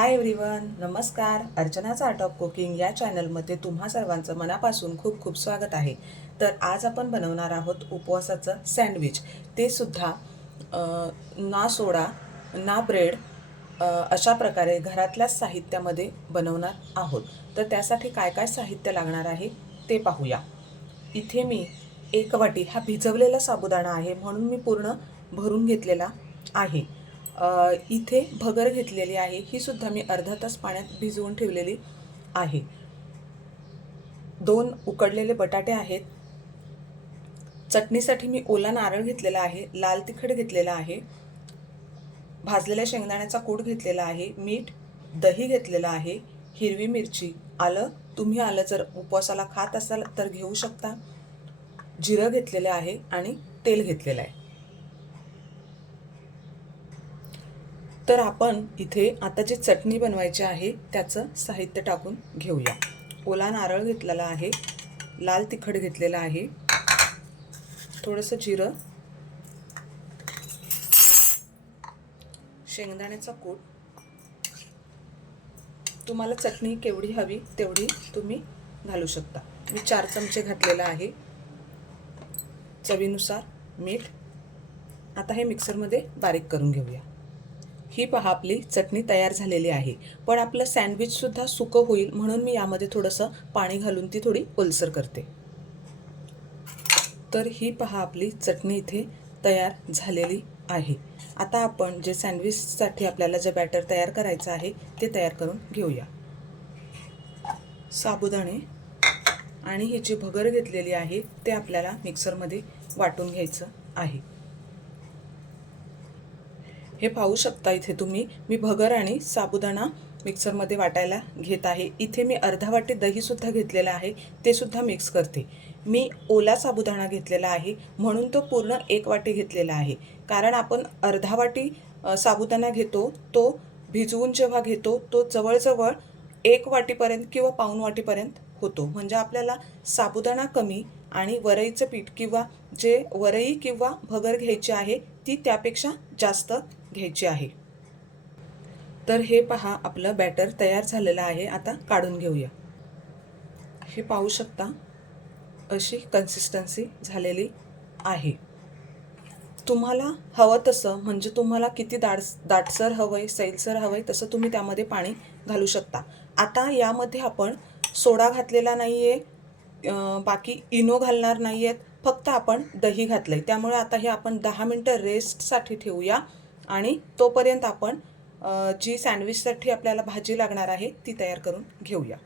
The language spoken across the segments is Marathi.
हाय एव्हरीवन नमस्कार. अर्चनाचा आर्ट ऑफ कुकिंग या चॅनलमध्ये तुम्हा सर्वांचं मनापासून खूप खूप स्वागत आहे. तर आज आपण बनवणार आहोत उपवासाचं सँडविच. ते सुद्धा ना सोडा ना ब्रेड अशा प्रकारे घरातल्याच साहित्यामध्ये बनवणार आहोत. तर त्यासाठी काय काय साहित्य लागणार आहे ते पाहूया. इथे मी एक वाटी हा भिजवलेला साबुदाणा आहे म्हणून मी पूर्ण भरून घेतलेला आहे. इथे भगर घेतलेली आहे. ही सुद्धा मी अर्धा तास पाण्यात भिजवून ठेवलेली आहे. दोन उकडलेले बटाटे आहेत. चटणीसाठी मी ओला नारळ घेतलेला आहे. लाल तिखट घेतलेला आहे. भाजलेल्या शेंगदाण्याचा कूट घेतलेला आहे. मीठ दही घेतलेलं आहे. हिरवी मिरची आलं. तुम्ही आलं जर उपवासाला खात असाल तर घेऊ शकता. जिरं घेतलेलं आहे आणि तेल घेतलेलं आहे. तर आपण इथे आता जी चटणी बनवायची आहे त्याचं साहित्य टाकून घेऊया. ओला नारळ घेतलेला आहे लाल तिखट घेतलेलं आहे थोडंसं जिरं शेंगदाण्याचा कूट. तुम्हाला चटणी केवढी हवी तेवढी तुम्ही घालू शकता. मी चार चमचे घातलेला आहे. चवीनुसार मीठ. आता हे मिक्सरमध्ये बारीक करून घेऊया. ही पहा आपली चटणी तयार झालेली आहे. पण आपलं सँडविचसुद्धा सुकं होईल म्हणून मी यामध्ये थोडंसं पाणी घालून ती थोडी ओलसर करते. तर ही पहा आपली चटणी इथे तयार झालेली आहे. आता आपण जे सँडविचसाठी आपल्याला जे बॅटर तयार करायचं आहे ते तयार करून घेऊया. साबुदाणे आणि ही जी भगर घेतलेली आहे ते आपल्याला मिक्सरमध्ये वाटून घ्यायचं आहे. हे पाहू शकता इथे तुम्ही. मी भगर आणि साबुदाणा मिक्सरमध्ये वाटायला घेत आहे. इथे मी अर्धा वाटी दहीसुद्धा घेतलेलं आहे. ते सुद्धा मिक्स करते. मी ओला साबुदाणा घेतलेला आहे. म्हणून तो पूर्ण एक वाटी घेतलेला आहे. कारण आपण अर्धा वाटी साबुदाणा घेतो तो भिजवून जेव्हा घेतो तो जवळजवळ एक वाटीपर्यंत किंवा पाऊण वाटीपर्यंत होतो. म्हणजे आपल्याला साबुदाणा कमी आणि वरईचं पीठ किंवा जे वरई किंवा भगर घ्यायची आहे ती त्यापेक्षा जास्त घ्यायची आहे. तर हे पहा आपलं बॅटर तयार झालेलं आहे. आता काढून घेऊया. हे पाहू शकता अशी कन्सिस्टन्सी झालेली आहे. तुम्हाला हवं तसं म्हणजे तुम्हाला किती दाट दाटसर हवं आहे सैलसर हवं आहे तसं तुम्ही त्यामध्ये पाणी घालू शकता. आता यामध्ये आपण सोडा घातलेला नाही आहे बाकी इनो घालणार नाही आहेत फक्त आपण दही घातलं आहे त्यामुळे आता हे आपण दहा मिनटं रेस्टसाठी ठेवूया. आणि तोपर्यंत आपण जी सँडविचसाठी आपल्याला भाजी लागणार आहे ती तयार करून घेऊया.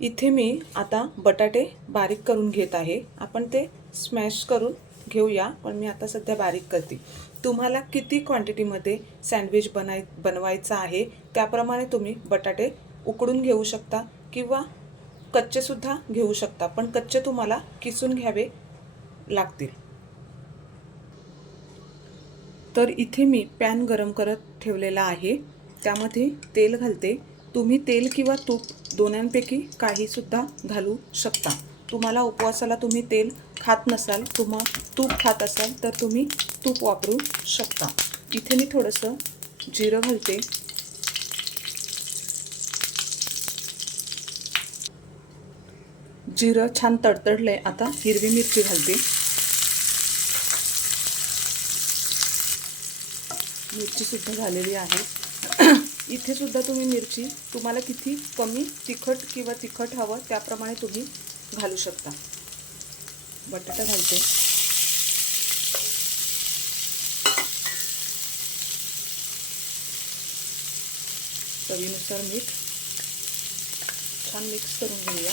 इथे मी आता बटाटे बारीक करून घेत आहे. आपण ते स्मॅश करून घेऊया पण मी आता सध्या बारीक करते. तुम्हाला किती क्वांटिटीमध्ये सँडविच बनाय बनवायचं आहे त्याप्रमाणे तुम्ही बटाटे उकडून घेऊ शकता किंवा कच्चेसुद्धा घेऊ शकता पण कच्चे तुम्हाला किसून घ्यावे लागतील. तर इथे मी पॅन गरम करत ठेवलेला आहे. त्यामध्ये तेल घालते. तुम्ही तेल किंवा तूप दोन्यांपैकी काहीसुद्धा घालू शकता. तुम्हाला उपवासाला तुम्ही तेल खात नसाल तुम्हा तूप खात असाल तर तुम्ही तूप वापरू शकता. इथे मी थोडंसं जिरं घालते. जिरं छान तडतडलंय. आता हिरवी मिरची घालते. मिरची सुद्धा झालेली आहे. इथे सुद्धा तुम्ही मिरची तुम्हाला किती कमी तिखट किंवा तिखट हवं त्याप्रमाणे तुम्ही घालू शकता. बटाटा घालते. चवीनुसार मीठ. छान मिक्स करून घेऊया.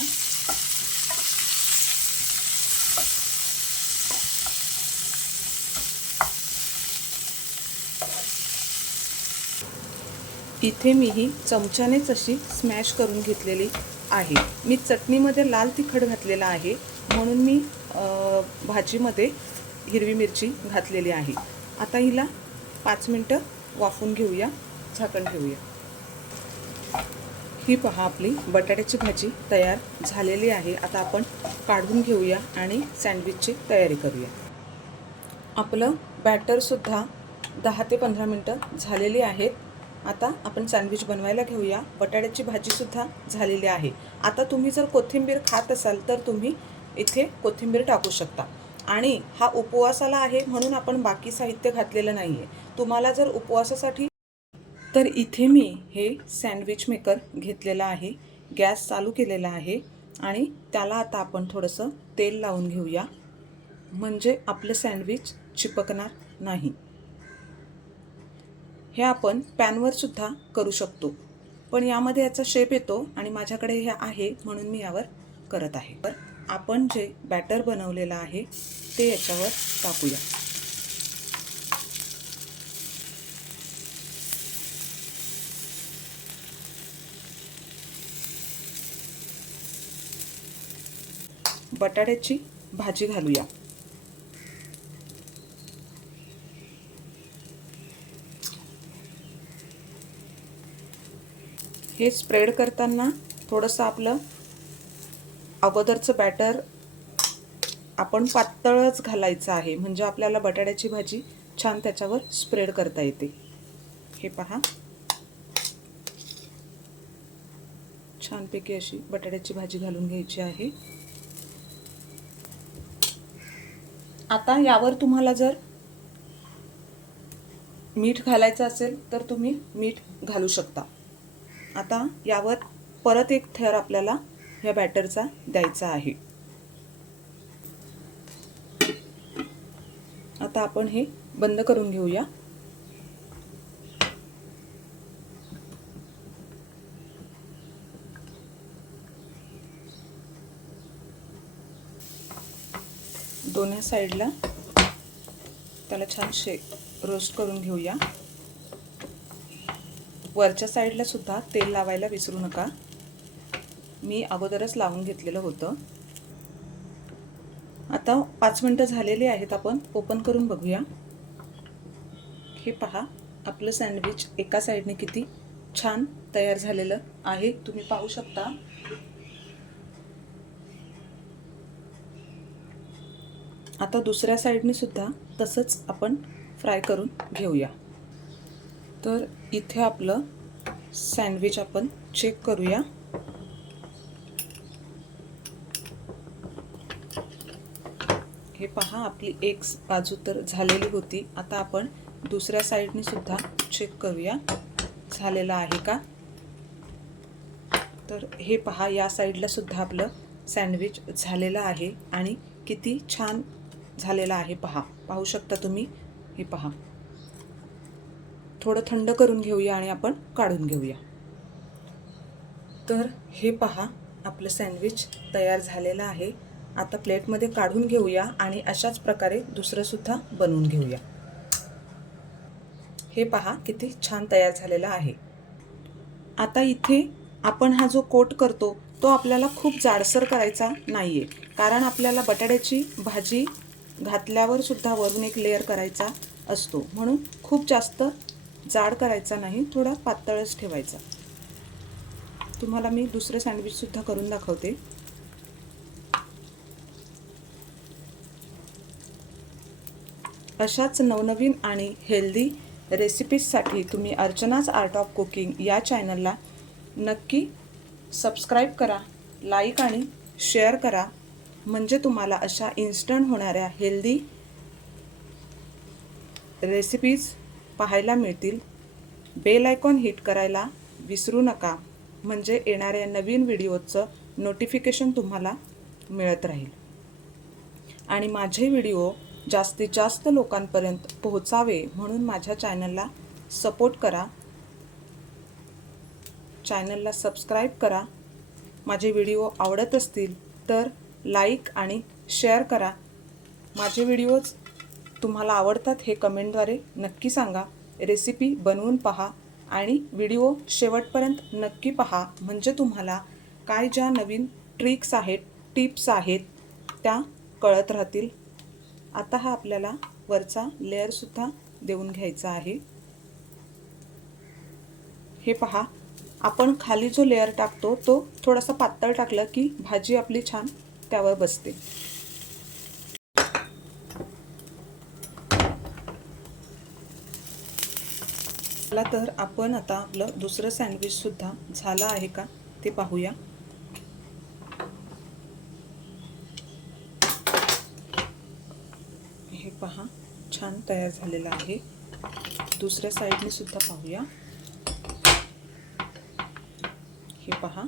इथे मी ही चमच्यानेच अशी स्मॅश करून घेतलेली आहे. मी चटणीमध्ये लाल तिखट घातलेला आहे म्हणून मी भाजीमध्ये हिरवी मिरची घातलेली आहे. आता हिला पाच मिनटं वाफून घेऊया झाकण ठेवूया. ही पहा आपली बटाट्याची भाजी तयार झालेली आहे. आता आपण काढून घेऊया आणि सँडविचची तयारी करूया. आपलं बॅटरसुद्धा दहा ते पंधरा मिनटं झालेली आहेत. आता आपण सँडविच बनवायला घेऊया. बटाट्याची भाजीसुद्धा झालेली आहे. आता तुम्ही जर कोथिंबीर खात असाल तर तुम्ही इथे कोथिंबीर टाकू शकता. आणि हा उपवासाला आहे म्हणून आपण बाकी साहित्य घातलेलं नाही आहे तुम्हाला जर उपवासासाठी तर इथे मी हे सँडविच मेकर घेतलेलं आहे. गॅस चालू केलेला आहे. आणि त्याला आता आपण थोडंसं तेल लावून घेऊया. म्हणजे आपलं सँडविच चिपकणार नाही. हे आपण पॅनवरसुद्धा करू शकतो. पण यामध्ये याचा शेप येतो आणि माझ्याकडे हे आहे म्हणून मी यावर करत आहे. तर आपण जे बॅटर बनवलेलं आहे ते याच्यावर टाकूया. बटाट्याची भाजी घालूया. हे स्प्रेड करताना थोडंसं आपलं अगोदरचं बॅटर आपण पातळच घालायचं आहे. म्हणजे आपल्याला बटाट्याची भाजी छान त्याच्यावर स्प्रेड करता येते. हे पहा. छानपैकी अशी बटाट्याची भाजी घालून घ्यायची आहे. आता यावर तुम्हाला जर मीठ घालायचं असेल तर तुम्ही मीठ घालू शकता. आता यावर परत एक थर आपल्याला ह्या बॅटरचा द्यायचा आहे. आता आपण हे बंद करून घेऊया. दोन्ही साईडला त्याला छान शे रोस्ट करून घेऊया. वरच्या साईडला सुद्धा तेल लावायला विसरू नका. मी अगोदरच लावून घेतलेलं होतं. आता पाच मिनटं झालेली आहेत आपण ओपन करून बघूया. हे पहा आपलं सँडविच एका साईडने किती छान तयार झालेलं आहे. तुम्ही पाहू शकता. आता दुसऱ्या साईडने सुद्धा तसंच आपण फ्राय करून घेऊया. तर इथे आपलं सँडविच आपण चेक करूया. हे पहा आपली एक बाजू तर झालेली होती. आता आपण दुसऱ्या साईडने सुद्धा चेक करूया. झालेला आहे का? तर हे पहा या साईडला सुद्धा आपलं सँडविच झालेलं आहे. आणि किती छान झालेलं आहे पहा. पाहू शकता तुम्ही? हे पहा. थोडं थंड करून घेऊया आणि आपण काढून घेऊया. तर हे पहा आपलं सँडविच तयार झालेलं आहे. आता प्लेटमध्ये काढून घेऊया आणि अशाच प्रकारे दुसरंसुद्धा बनवून घेऊया. हे पहा किती छान तयार झालेलं आहे. आता इथे आपण हा जो कोट करतो तो आपल्याला खूप जाडसर करायचा नाही आहे कारण आपल्याला बटाट्याची भाजी घातल्यावर सुद्धा वरून एक लेअर करायचा असतो. म्हणून खूप जास्त जाड करायचा नाही थोडा पातळच ठेवायचा. तुम्हाला मी दुसरं सँडविचसुद्धा करून दाखवते. अशाच नवनवीन आणि हेल्दी रेसिपीजसाठी तुम्ही अर्चनाच आर्ट ऑफ कुकिंग या चॅनलला नक्की सबस्क्राईब करा लाईक आणि शेअर करा. म्हणजे तुम्हाला अशा इन्स्टंट होणाऱ्या हेल्दी रेसिपीज पाहायला मिळतील. बेल आयकॉन हिट करायला विसरू नका. म्हणजे येणाऱ्या नवीन व्हिडिओचं नोटिफिकेशन तुम्हाला मिळत राहील. आणि माझे व्हिडिओ जास्तीत जास्त लोकांपर्यंत पोहोचावे म्हणून माझ्या चॅनलला सपोर्ट करा. चॅनलला सबस्क्राईब करा. माझे व्हिडिओ आवडत असतील तर लाईक आणि शेअर करा. माझे व्हिडिओज तुम्हाला आवडतात हे कमेंटद्वारे नक्की सांगा. रेसिपी बनवून पहा आणि व्हिडिओ शेवटपर्यंत नक्की पहा. म्हणजे तुम्हाला काय ज्या नवीन ट्रिक्स आहेत टिप्स आहेत त्या कळत राहतील. आता हा आपल्याला वरचा लेअरसुद्धा देऊन घ्यायचा आहे. हे पहा आपण खाली जो लेअर टाकतो तो थोडासा पातळ टाकला की भाजी आपली छान त्यावर बसते. चला तर आपण आता आपलं दुसरं सँडविचसुद्धा झालं आहे का ते पाहूया. हे पहा छान तयार झालेलं आहे. दुसऱ्या साईडने सुद्धा पाहूया. हे पहा.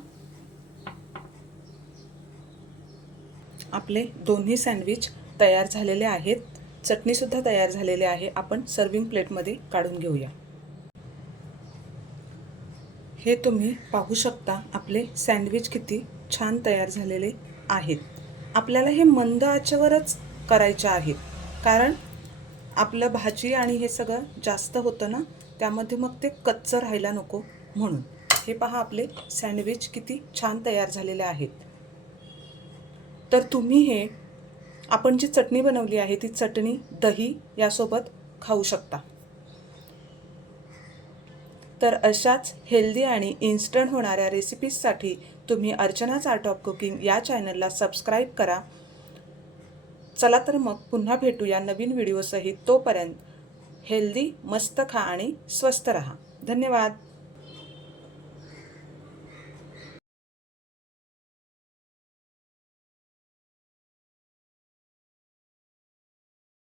आपले दोन्ही सँडविच तयार झालेले आहेत. चटणीसुद्धा तयार झालेली आहे. आपण सर्विंग प्लेटमध्ये काढून घेऊया. हे तुम्ही पाहू शकता आपले सँडविच किती छान तयार झालेले आहेत. आपल्याला हे मंद आचेवरच करायचे आहेत. कारण आपलं भाजी आणि हे सगळं जास्त होतं ना त्यामध्ये मग ते कच्चं राहायला नको म्हणून. हे पहा आपले सँडविच किती छान तयार झालेले आहेत. तर तुम्ही हे आपण जी चटणी बनवली आहे ती चटणी दही यासोबत खाऊ शकता. तर अशाच हेल्दी आणि इन्स्टंट होणाऱ्या रेसिपीजसाठी तुम्ही अर्चनाच आर्ट ऑफ कुकिंग या चॅनलला सबस्क्राईब करा. चला तर मग पुन्हा भेटूया नवीन व्हिडिओसहित तोपर्यंत हेल्दी मस्त खा आणि स्वस्त रहा. धन्यवाद.